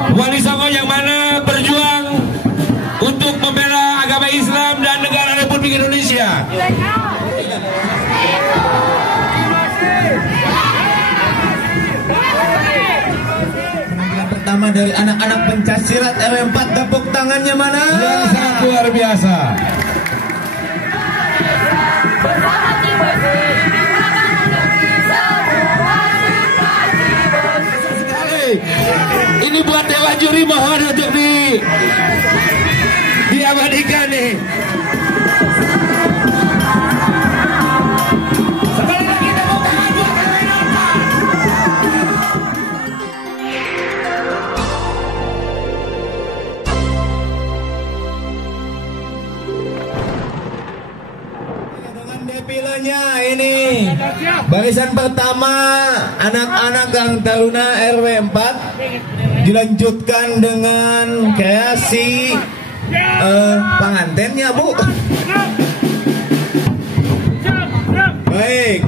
Wali Songo yang mana berjuang untuk membela agama Islam dan negara Republik Indonesia. Pertama dari anak-anak pencaksilat RW 4, tepuk tangannya mana? Yang sangat luar biasa. Ini buat dewan juri, mohon untuk diabadikan nih. Sekali lagi tepuk tangan buat RW 04. Dengan defilenya ini barisan pertama anak-anak Gang Taruna RW 4 dilanjutkan dengan kreasi pengantennya, Bu. Baik.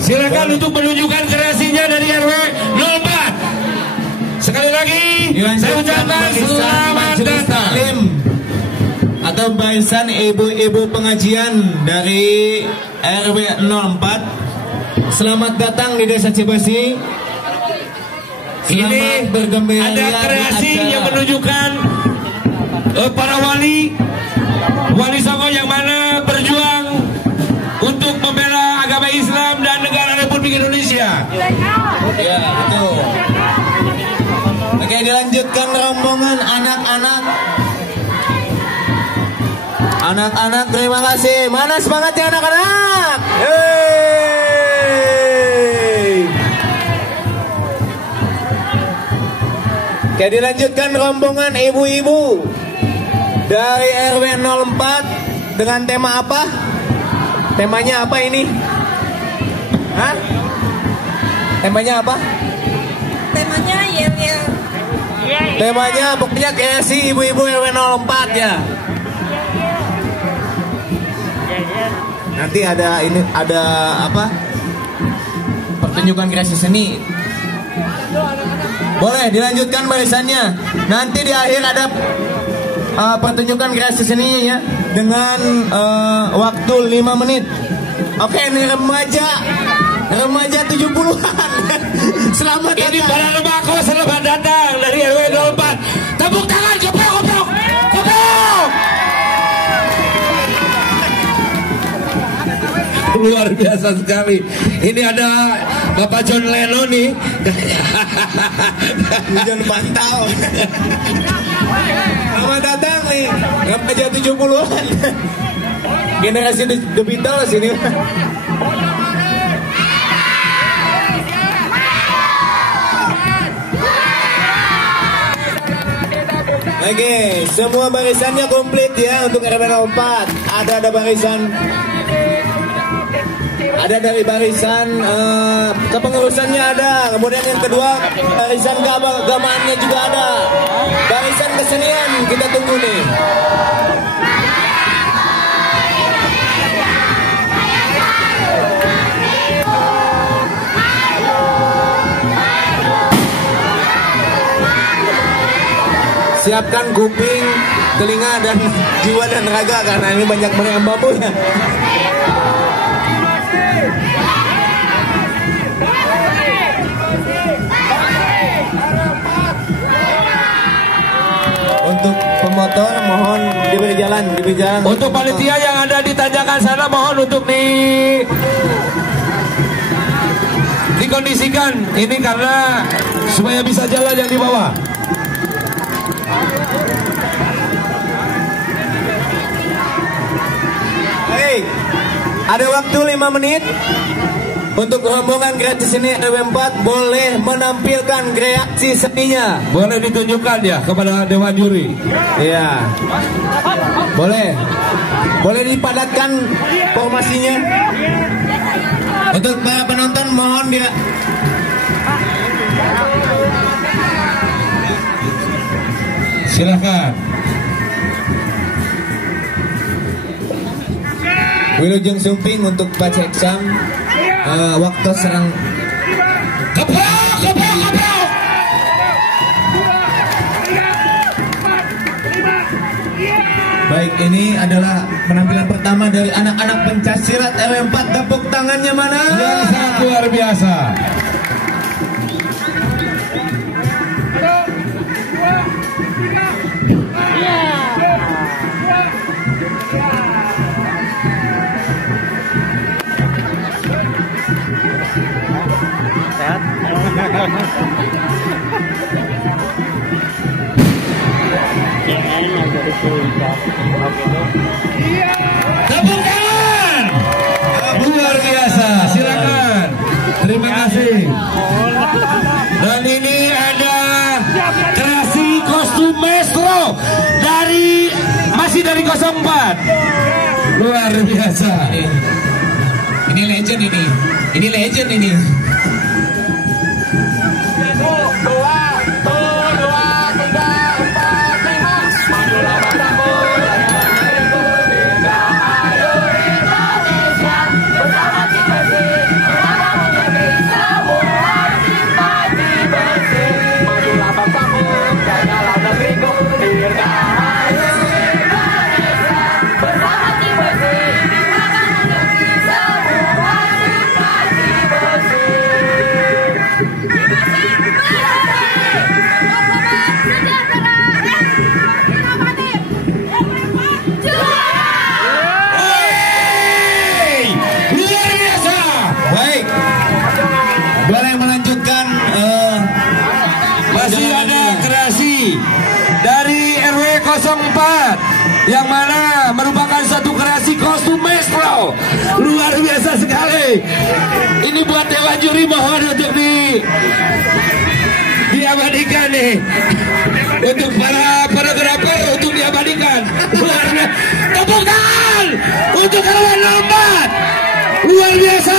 Silakan untuk menunjukkan kreasinya dari RW 04. Sekali lagi saya ucapkan selamat datang. Atau barisan ibu-ibu pengajian dari RW 04. Selamat datang di Desa Cibasi. Ini ada kreasi yang menunjukkan para wali Songo yang mana berjuang untuk membela agama Islam dan negara Republik Indonesia. Ya, betul. Oke, dilanjutkan rombongan anak-anak. Anak-anak, terima kasih. Mana semangatnya anak-anak? Oke, dilanjutkan rombongan ibu-ibu dari RW 04 dengan tema apa? Temanya apa ini? Hah? Temanya apa? Temanya yel-yel. Temanya pokoknya kreasi ibu-ibu RW 04 ya. Nanti ada apa? Pertunjukan kreasi seni. Boleh dilanjutkan barisannya. Nanti di akhir ada pertunjukan kreasi seninya ya dengan waktu 5 menit. Oke, ini remaja 70-an. Selamat datang. Ini para remaja selamat datang dari RW 04. Tepuk tangan, keprok. Luar biasa sekali. Ini ada Bapak John Lennon nih. Hujan pantau. Selamat datang nih remaja 70-an. Generasi The Beatles ini. Oke, semua barisannya komplit ya untuk RW 04. Ada barisan. Ada dari barisan kepengurusannya ada. Kemudian yang kedua barisan keagamaannya juga ada. Barisan kesenian kita tunggu nih. Siapkan kuping, telinga dan jiwa dan raga karena ini banyak meriam bambu ya. Untuk pemotor mohon diberi jalan. Untuk panitia yang ada di tanjakan sana mohon untuk dikondisikan ini karena supaya bisa jalan yang di bawah. Hey, ada waktu 5 menit untuk rombongan kreasi seni RW 4 boleh menampilkan kreasi seninya. Boleh ditunjukkan ya kepada dewan juri. Iya. Boleh dipadatkan formasinya. Untuk para penonton mohon dia. Silakan. Wilujeng Sumping untuk baca eksam waktu serang Keprok. ini adalah penampilan pertama dari anak-anak pencak silat RW 4. Tepuk tangannya mana? Yang sangat luar biasa. Tepuk tangan. Luar biasa. Silakan. Terima kasih. Dan ini ada kreasi kostum maestro masih dari 04. Luar biasa. Ini legend ini. Ini legend ini. Masih ada kreasi dari RW 04 yang mana merupakan satu kreasi kostum maestro luar biasa sekali. Ini buat dewa juri, mohon untuk diabadikan nih, untuk para fotografer untuk diabadikan. Luar biasa. Tepuk tangan untuk RW 04, luar biasa.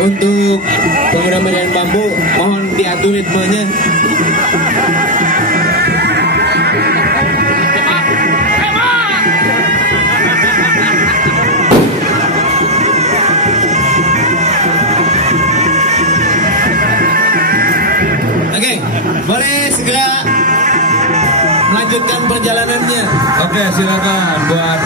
Untuk pengguna medan bambu, mohon diatur ritmenya. Oke, boleh segera melanjutkan perjalanannya. Oke, silakan buat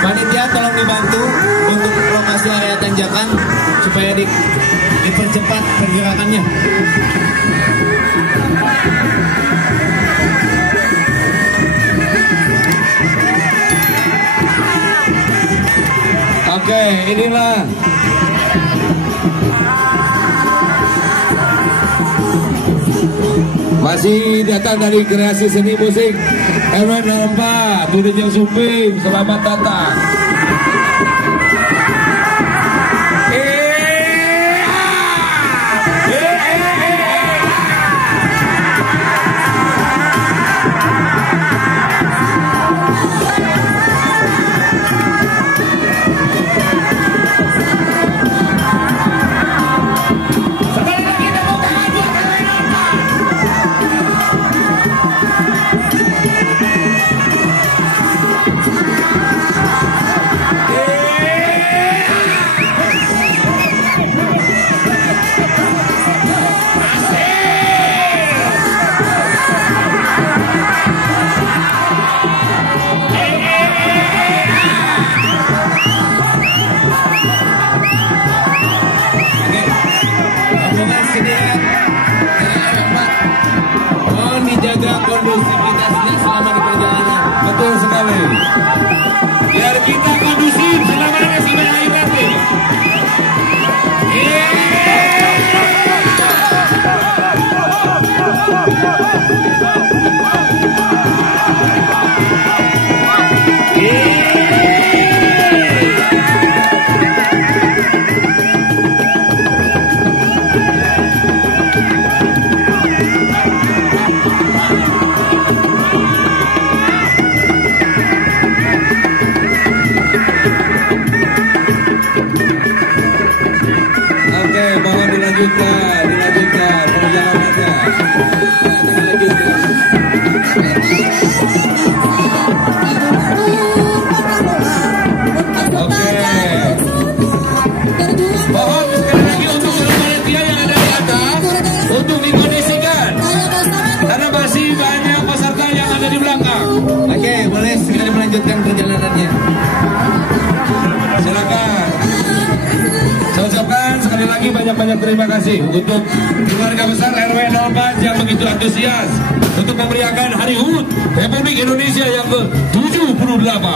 Panitia tolong dibantu untuk lokasi area tanjakan supaya dipercepat pergerakannya. Oke, inilah masih datang dari kreasi seni musik RW 04 Turijeng Supim. Selamat datang. Mohon dijaga kondusivitasnya selama di perjalanan. Betul sekali. Biar kita kondusif selamanya sampai akhir nanti. Oke, boleh segera melanjutkan perjalanannya. Silakan. Saya ucapkan sekali lagi banyak-banyak terima kasih untuk keluarga besar RW 04 yang begitu antusias untuk memeriahkan Hari HUT Republik Indonesia yang ke-78.